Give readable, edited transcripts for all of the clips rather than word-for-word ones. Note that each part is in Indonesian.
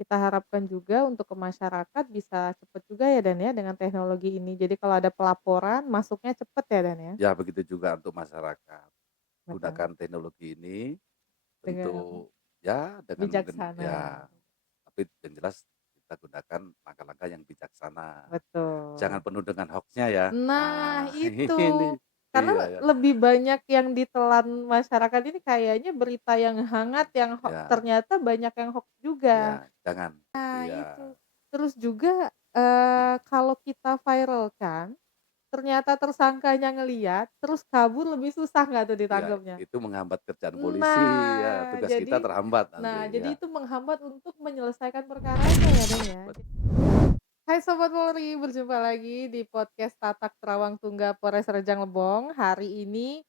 kita harapkan juga untuk ke masyarakat bisa cepet juga ya Dan ya dengan teknologi ini. Jadi kalau ada pelaporan masuknya cepet ya Dan ya? Ya begitu juga untuk masyarakat. Betul, Gunakan teknologi ini dengan untuk ya dengan mungkin bijaksana, ya, tapi yang jelas kita gunakan langkah-langkah yang bijaksana. Jangan betul. penuh dengan hoax-nya ya. Nah Ah, itu, ini. karena Iya ya. lebih banyak yang ditelan masyarakat ini kayaknya berita yang hangat yang Ya, ternyata banyak yang hoax juga. ya, jangan. Nah Iya. itu, terus juga, kalau kita viralkan, ternyata tersangkanya ngelihat, terus kabur lebih susah nggak tuh Ya, ditangkapnya? itu menghambat kerjaan polisi, ya Nah, tugas kita terhambat nanti, jadi ya. itu menghambat untuk menyelesaikan perkaranya ya, Dan, ya. Bet Hai Sobat Polri, berjumpa lagi di podcast Tatak Terawang Tungga Polres Rejang Lebong. Hari ini,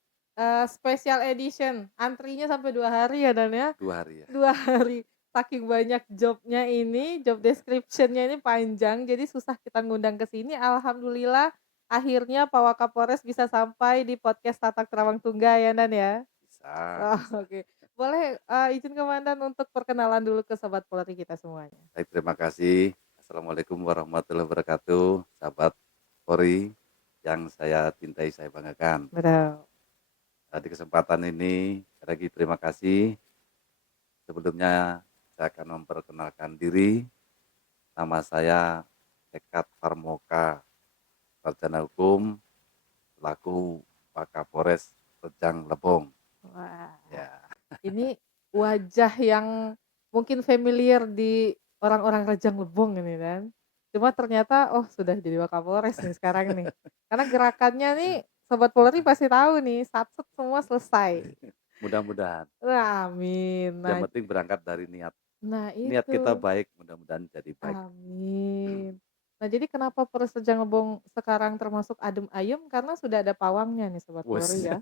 special edition, antrinya sampai 2 hari ya, Dan, ya. 2 hari ya. 2 hari, saking banyak job-nya ini, job description-nya ini panjang, jadi susah kita ngundang ke sini. Alhamdulillah akhirnya Pak Wakapolres bisa sampai di podcast Tatak Terawang Tungga ya, Dan, ya. Bisa, Oh, bisa. oke. Boleh, izin komandan untuk perkenalan dulu ke Sobat Polri kita semuanya. Baik, terima kasih. Assalamualaikum warahmatullahi wabarakatuh, sahabat Polri yang saya cintai, saya banggakan. Betul. Di kesempatan ini sekali lagi terima kasih. Sebelumnya saya akan memperkenalkan diri. Nama saya Ekat Parmoka, sarjana hukum, selaku Wakapolres Rejang Lebong. Wah, Ya, ini wajah yang mungkin familiar di orang-orang Rejang Lebong ini kan. Cuma ternyata, oh sudah jadi Wakapolres nih sekarang nih. Karena gerakannya nih Sobat Polri pasti tahu nih, sat-set semua selesai. mudah-mudahan. Wah, amin. Yang penting berangkat dari niat. Nah Niat kita itu, baik, mudah-mudahan jadi baik. amin. Nah jadi kenapa Polres Rejang Lebong sekarang termasuk adem ayem, karena sudah ada pawangnya nih Sobat Wes. Polri ya.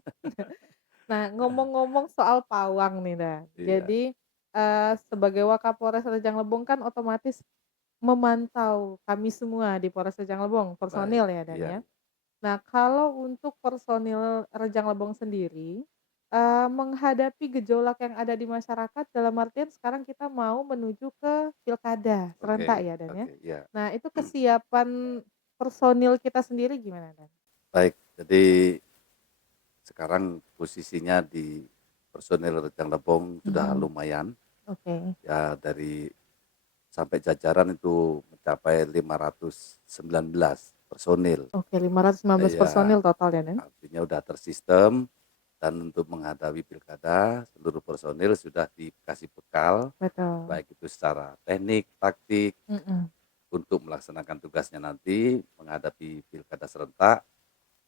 Nah, ngomong-ngomong soal pawang nih, Dan. Iya, Jadi, sebagai Wakapolres Rejang Lebong kan otomatis memantau kami semua di Polres Rejang Lebong, baik. personil ya, Dan, Iya, ya. Nah, kalau untuk personil Rejang Lebong sendiri, menghadapi gejolak yang ada di masyarakat dalam artian sekarang kita mau menuju ke pilkada oke, serentak ya, Dan, ya. oke, iya. Nah, itu kesiapan personil kita sendiri gimana, Dan? Baik, jadi sekarang posisinya di personil Rejang Lebong sudah Mhm, lumayan, oke. ya dari sampai jajaran itu mencapai 519 personil. Oke, 519 Iya, personil total ya, Dan? artinya udah tersistem dan untuk menghadapi pilkada seluruh personil sudah dikasih bekal, Betul. baik itu secara teknik, taktik, Mhm. untuk melaksanakan tugasnya nanti menghadapi pilkada serentak,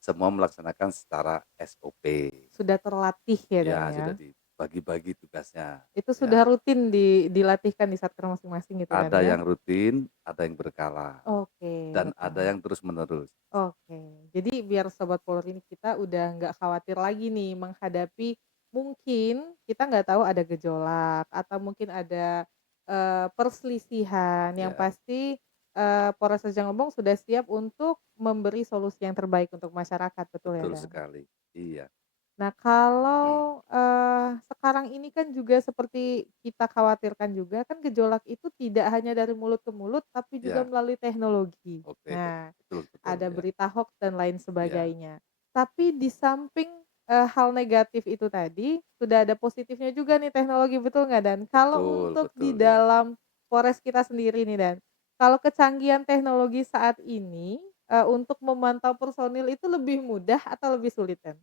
semua melaksanakan secara SOP. Sudah terlatih ya, Dan, Ya, ya? sudah dibagi-bagi tugasnya. Itu sudah Ya, rutin dilatihkan di satker masing-masing gitu, Dan, ada ya? yang rutin, ada yang berkala, Oke, dan ada betul. yang terus-menerus. Oke. Jadi biar Sobat Polri ini kita udah nggak khawatir lagi nih menghadapi mungkin kita nggak tahu ada gejolak atau mungkin ada, perselisihan, yang Ya, pasti, Polres Rejang Lebong sudah siap untuk memberi solusi yang terbaik untuk masyarakat, betul ya, betul Dan? sekali. Iya, Nah, kalau, sekarang ini kan juga seperti kita khawatirkan juga kan gejolak itu tidak hanya dari mulut ke mulut, tapi juga ya, melalui teknologi. oke, Nah, betul betul, ada ya. berita hoaks dan lain Ya, sebagainya. Tapi di samping, hal negatif itu tadi, sudah ada positifnya juga nih teknologi, betul nggak, Dan? Kalau betul untuk di betul, ya. dalam Polres kita sendiri nih, Dan, kalau kecanggihan teknologi saat ini, untuk memantau personil itu lebih mudah atau lebih sulit, Dan?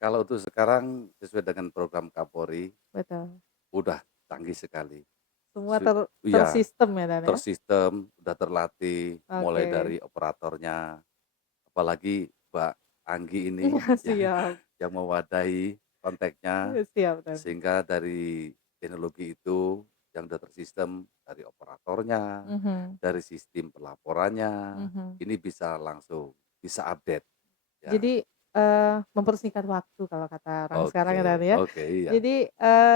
Kalau untuk sekarang sesuai dengan program Kapolri, Betul. udah canggih sekali. Semua Su iya, tersistem ya, Dan, ya? tersistem, udah terlatih, mulai Oke. dari operatornya, apalagi Mbak Anggi ini yang Siap, yang mewadahi kontaknya, siap, Dan. sehingga dari teknologi itu yang udah tersistem dari operatornya, Mhm, dari sistem pelaporannya, mhm. ini bisa langsung, bisa update ya. Jadi, mempersingkat waktu kalau kata orang sekarang Oke, ya, Dan, ya. oke, iya, Jadi,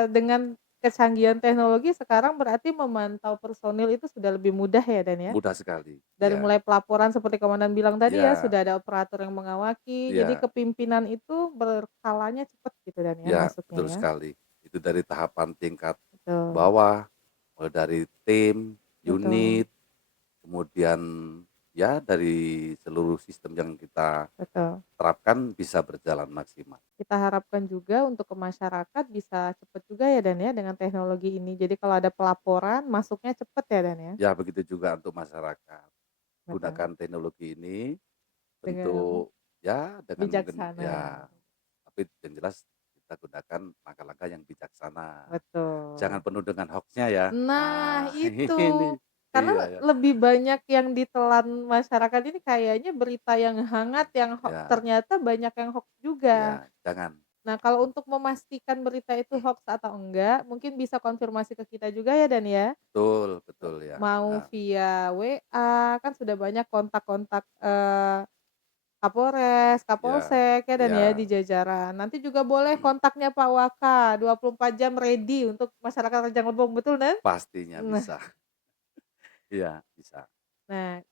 dengan kecanggihan teknologi sekarang berarti memantau personil itu sudah lebih mudah ya, Dan, ya? mudah sekali. Dari Iya, mulai pelaporan seperti komandan bilang tadi ya, iya, sudah ada operator yang mengawaki, jadi iya, kepimpinan itu berkalanya cepat gitu, Dan, ya, iya, masuknya betul ya? sekali. Itu dari tahapan tingkat Betul. bawah, mulai dari tim, betul, unit, kemudian ya dari seluruh sistem yang kita betul. terapkan bisa berjalan maksimal. Kita harapkan juga untuk ke masyarakat bisa cepet juga ya Dan ya dengan teknologi ini. Jadi kalau ada pelaporan masuknya cepet ya Dan ya? Ya begitu juga untuk masyarakat, Betul. gunakan teknologi ini Dengan apa? untuk ya dengan mungkin Bijaksana. ya, tapi yang jelas kita gunakan langkah-langkah yang bijaksana. Jangan Betul. penuh dengan hoax-nya ya. Nah Ah, itu, ini karena iya ya. lebih banyak yang ditelan masyarakat ini kayaknya berita yang hangat yang Ya, ternyata banyak yang hoax juga. ya, jangan. Nah kalau untuk memastikan berita itu hoax atau enggak, mungkin bisa konfirmasi ke kita juga ya Dan ya? Betul, betul ya, Mau benar. via WA, kan sudah banyak kontak-kontak, Kapolres, Ya, Kapolsek ya Dan ya di ya, jajaran. Nanti juga boleh kontaknya Pak Waka, 24 jam ready untuk masyarakat Rejang Lebong, betul Dan? pastinya Nah bisa. Iya, bisa. nah,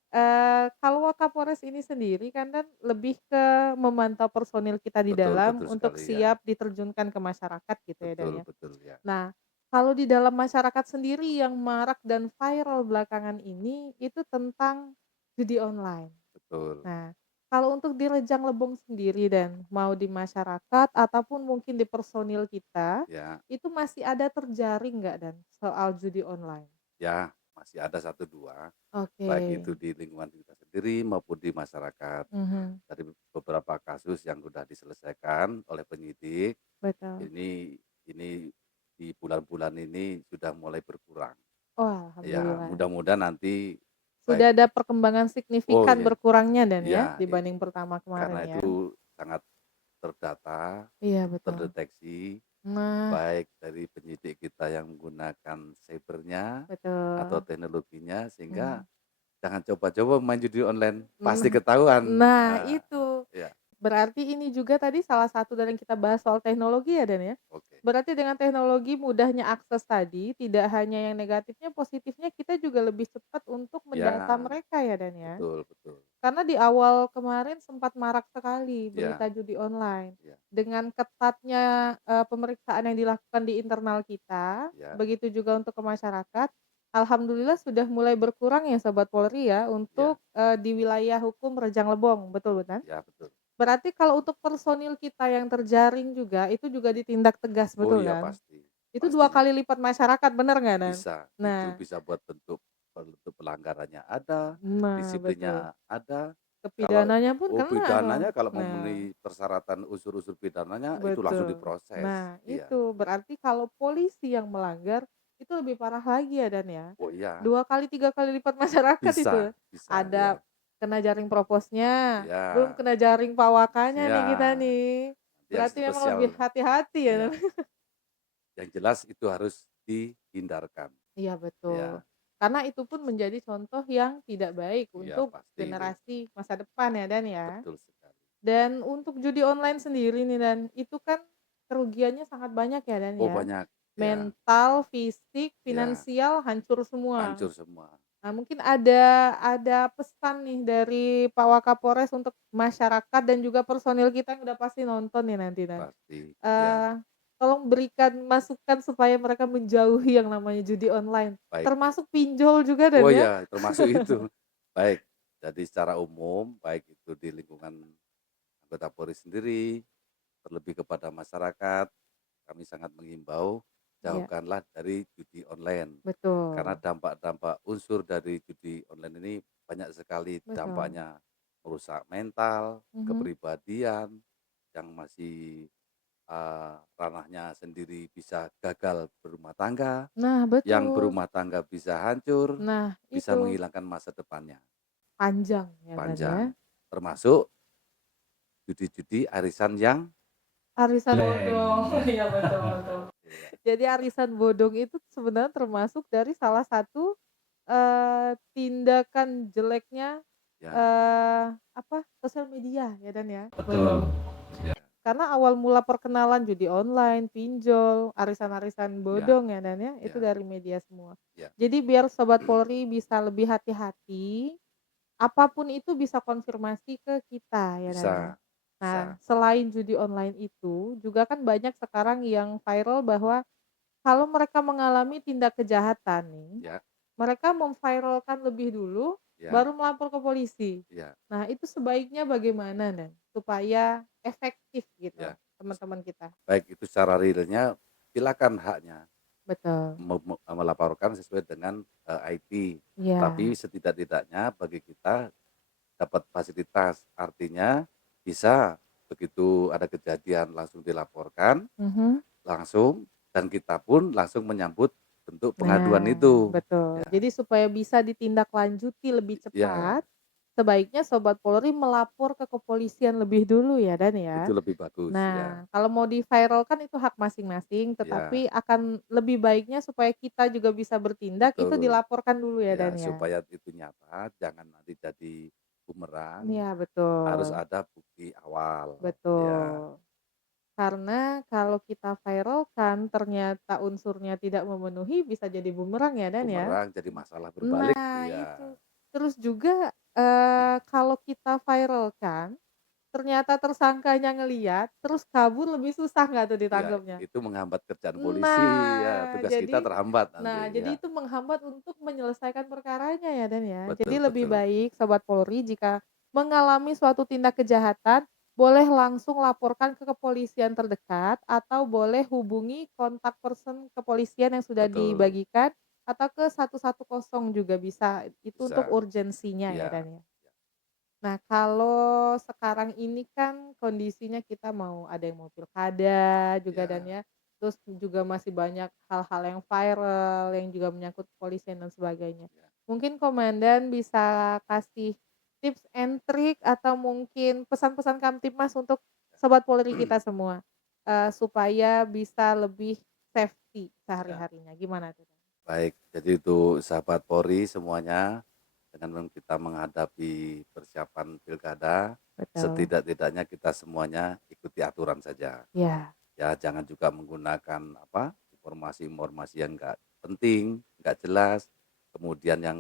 kalau Wakapolres ini sendiri kan Dan lebih ke memantau personil kita di Betul, dalam betul untuk sekali ya. siap diterjunkan ke masyarakat gitu ya Dan Betul, ya. betul ya. Nah, kalau di dalam masyarakat sendiri yang marak dan viral belakangan ini, itu tentang judi online. Betul. Nah, kalau untuk di Rejang Lebong sendiri Dan, mau di masyarakat ataupun mungkin di personil kita, Ya, itu masih ada terjaring nggak Dan, soal judi online? ya, masih ada satu dua, Oke. baik itu di lingkungan kita sendiri maupun di masyarakat. Mhm, Dari beberapa kasus yang sudah diselesaikan oleh penyidik, betul. ini di bulan-bulan ini sudah mulai berkurang. Oh, Ya, alhamdulillah. mudah-mudahan nanti baik Sudah ada perkembangan oh signifikan ya, berkurangnya Dan ya, iya, dibanding pertama kemarin karena ya? itu sangat terdata, Iya betul. terdeteksi, Nah, baik dari penyidik kita yang menggunakan cybernya atau betul. teknologinya, sehingga Mhm. jangan coba-coba main judi online, pasti Nah ketahuan. nah Ah, itu. ya, Berarti ini juga tadi salah satu dari yang kita bahas soal teknologi ya Dan ya? oke. Berarti dengan teknologi mudahnya akses tadi, tidak hanya yang negatifnya, positifnya kita juga lebih cepat untuk mendata Ya, mereka ya Dan ya? betul, betul. Karena di awal kemarin sempat marak sekali berita Ya, judi online. ya, Dengan ketatnya, pemeriksaan yang dilakukan di internal kita, ya, begitu juga untuk ke masyarakat, alhamdulillah sudah mulai berkurang ya Sobat Polri ya ya, untuk, di wilayah hukum Rejang Lebong, betul kan? ya, betul. Berarti kalau untuk personil kita yang terjaring juga, itu juga ditindak tegas, Oh betul iya kan? pasti, Itu 2 pastinya. kali lipat masyarakat, bener nggak, Dan? Bisa, itu Nah bisa buat bentuk pelanggarannya ada, nah, betul. disiplinnya ada, kalau Kepidananya pun oh kena tuh. pidananya kalau Nah, memenuhi persyaratan unsur-unsur pidananya itu langsung betul. diproses. Nah, Iya. itu berarti kalau polisi yang melanggar, itu lebih parah lagi ya, Dan ya? Oh iya, 2 kali, 3 kali lipat masyarakat itu. bisa bisa, Ada ya. kena jaring proposnya, belum Ya, kena jaring pawakanya nih kita ya, nih. nanti yang Berarti memang lebih spesial. hati-hati ya, Dan? Iya, yang jelas itu harus dihindarkan. Iya betul. Ya, Karena itu pun menjadi contoh yang tidak baik iya untuk pasti itu, generasi masa depan ya Dan ya. betul sekali. Dan untuk judi online sendiri nih Dan, itu kan kerugiannya sangat banyak ya Dan Oh ya. banyak, ya, Mental, fisik, ya, finansial hancur semua. hancur semua, Nah mungkin ada pesan nih dari Pak Wakapolres untuk masyarakat dan juga personil kita yang udah pasti nonton nih nanti Dan. pasti, ya, Eee, Tolong berikan masukan supaya mereka menjauhi yang namanya judi online, baik. termasuk pinjol juga Dan Oh ya? ya, termasuk itu. Baik, jadi secara umum, baik itu di lingkungan anggota Polri sendiri, terlebih kepada masyarakat, kami sangat menghimbau, Iya, jauhkanlah dari judi online. Karena betul, dampak-dampak unsur dari judi online ini banyak sekali betul. dampaknya, merusak mental, Mhm. kepribadian, yang masih ranahnya sendiri bisa gagal berumah tangga, Nah yang betul. berumah tangga bisa hancur, Nah bisa itu, menghilangkan masa depannya panjang ya Dan ya. panjang, termasuk judi-judi arisan yang Arisan bodong, iya betul betul. iya, Jadi arisan bodong itu sebenarnya termasuk dari salah satu, tindakan jeleknya, ya, sosial media ya Dan ya? Betul. ya, Karena awal mula perkenalan judi online, pinjol, arisan-arisan ya, bodong ya Dan ya, itu ya, dari media semua. ya, Jadi biar Sobat Polri bisa lebih hati-hati, apapun itu bisa konfirmasi ke kita ya Dan ya. bisa, Nah, bisa, selain judi online itu, juga kan banyak sekarang yang viral bahwa kalau mereka mengalami tindak kejahatan nih, Ya, mereka memviralkan lebih dulu, ya, baru melapor ke polisi. ya, Nah, itu sebaiknya bagaimana Dan? Supaya efektif gitu, ya. teman-teman kita. Baik itu secara realnya, silakan haknya Betul. melaporkan sesuai dengan IT. Tapi Iya. setidak-tidaknya bagi kita dapat fasilitas, artinya bisa begitu ada kejadian langsung dilaporkan, Mhm. langsung, dan kita pun langsung menyambut bentuk pengaduan Nah, itu. betul. Ya, Jadi supaya bisa ditindaklanjuti lebih ya, cepat, sebaiknya Sobat Polri melapor ke kepolisian lebih dulu ya Dan itu ya. lebih bagus, ya, Nah, kalau mau di-viralkan itu hak masing-masing, ya, tetapi akan lebih baiknya supaya kita juga bisa bertindak, itu betul. dilaporkan dulu ya Ya, Dan ya. supaya itu nyata, jangan nanti jadi bumerang, Iya harus betul, ada bukti awal. Ya, betul. Karena kalau kita viralkan ternyata unsurnya tidak memenuhi bisa jadi bumerang ya Dan ya. bumerang jadi masalah berbalik. Nah Ya, itu. Terus juga, kalau kita viralkan, ternyata tersangkanya ngelihat, terus kabur lebih susah nggak tuh ya, ditangkapnya? itu menghambat kerjaan polisi. Ya, Nah, tugas kita jadi terhambat nah, nanti. jadi Ya, itu menghambat untuk menyelesaikan perkaranya ya Dan ya. Jadi betul, lebih betul. baik Sobat Polri jika mengalami suatu tindak kejahatan, boleh langsung laporkan ke kepolisian terdekat atau boleh hubungi kontak person kepolisian yang sudah Betul. dibagikan atau ke 110 juga bisa, itu untuk Bisa. urgensinya ya Ya, Dan ya. Nah, kalau sekarang ini kan kondisinya kita mau ada yang mau pilkada juga Dan ya, ya, terus juga masih banyak hal-hal yang viral yang juga menyangkut kepolisian dan sebagainya. ya. Mungkin komandan bisa kasih tips and trick atau mungkin pesan-pesan Kamtibmas untuk sobat Polri kita semua, supaya bisa lebih safety Ya. sehari-harinya, gimana tuh? Baik, jadi itu sahabat Polri semuanya, dengan kita menghadapi persiapan pilkada, Betul. setidak-tidaknya kita semuanya ikuti aturan saja. Ya. Ya, jangan juga menggunakan apa, informasi-informasi yang enggak penting, enggak jelas, kemudian yang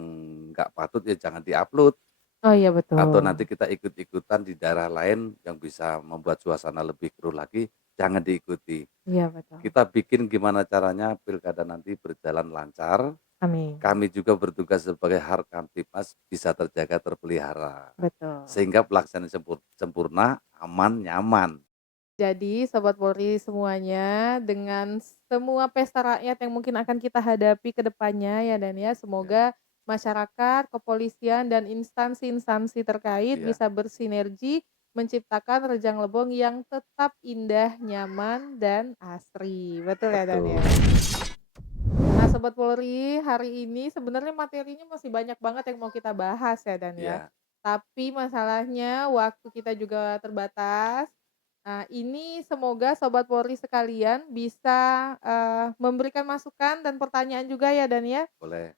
enggak patut ya jangan diupload, Oh iya atau betul. nanti kita ikut-ikutan di daerah lain yang bisa membuat suasana lebih keruh lagi, jangan diikuti. Iya betul. Kita bikin gimana caranya pilkada nanti berjalan lancar, Amin. kami juga bertugas sebagai Harkamtibmas bisa terjaga, terpelihara, Betul. sehingga pelaksanaan sempurna, aman, nyaman. Jadi Sobat Polri semuanya, dengan semua pesta rakyat yang mungkin akan kita hadapi ke depannya ya Dan ya, Ya, semoga masyarakat, kepolisian, dan instansi-instansi terkait iya, bisa bersinergi menciptakan Rejang Lebong yang tetap indah, nyaman, dan asri. Betul ya Dan ya? betul. Nah Sobat Polri, hari ini sebenarnya materinya masih banyak banget yang mau kita bahas ya Dan ya. Iya, Tapi masalahnya waktu kita juga terbatas. Nah, ini semoga Sobat Polri sekalian bisa, memberikan masukan dan pertanyaan juga ya Dan ya, boleh,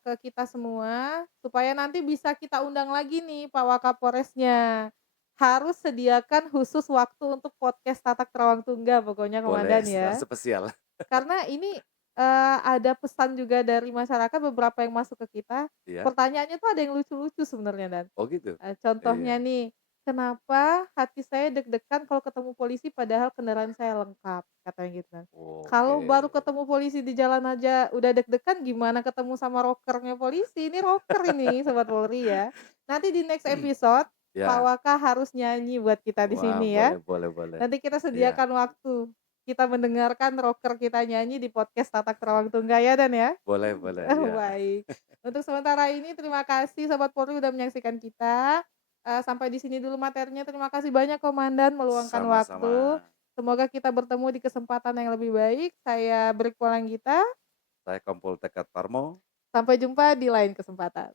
ke kita semua, supaya nanti bisa kita undang lagi nih Pak Wakapolresnya. Harus sediakan khusus waktu untuk podcast Tatak Terawang Tunggal pokoknya boleh, komandan ya. harus spesial. Karena ini, ada pesan juga dari masyarakat beberapa yang masuk ke kita, Iya, pertanyaannya tuh ada yang lucu-lucu sebenarnya Dan. oh gitu? Contohnya Iya, nih, "Kenapa hati saya deg-degan kalau ketemu polisi padahal kendaraan saya lengkap?" Katanya gitu kan. oke. "Kalau baru ketemu polisi di jalan aja udah deg-degan gimana ketemu sama rokernya polisi?" Ini roker ini Sobat Polri ya. Nanti di next episode, Pak Ya, Waka harus nyanyi buat kita di wah, sini ya. boleh, boleh, boleh. Nanti kita Iya, sediakan waktu, kita mendengarkan rocker kita nyanyi di podcast Tatak Terawang Tunggal ya Dan ya. boleh, boleh, Oh iya. baik. Untuk sementara ini terima kasih Sobat Polri udah menyaksikan kita, sampai di sini dulu materinya. Terima kasih banyak komandan meluangkan Sama-sama. waktu. Semoga kita bertemu di kesempatan yang lebih baik. Saya Brigjen Polangita, Saya Kompol Tekat Parmo. sampai jumpa di lain kesempatan.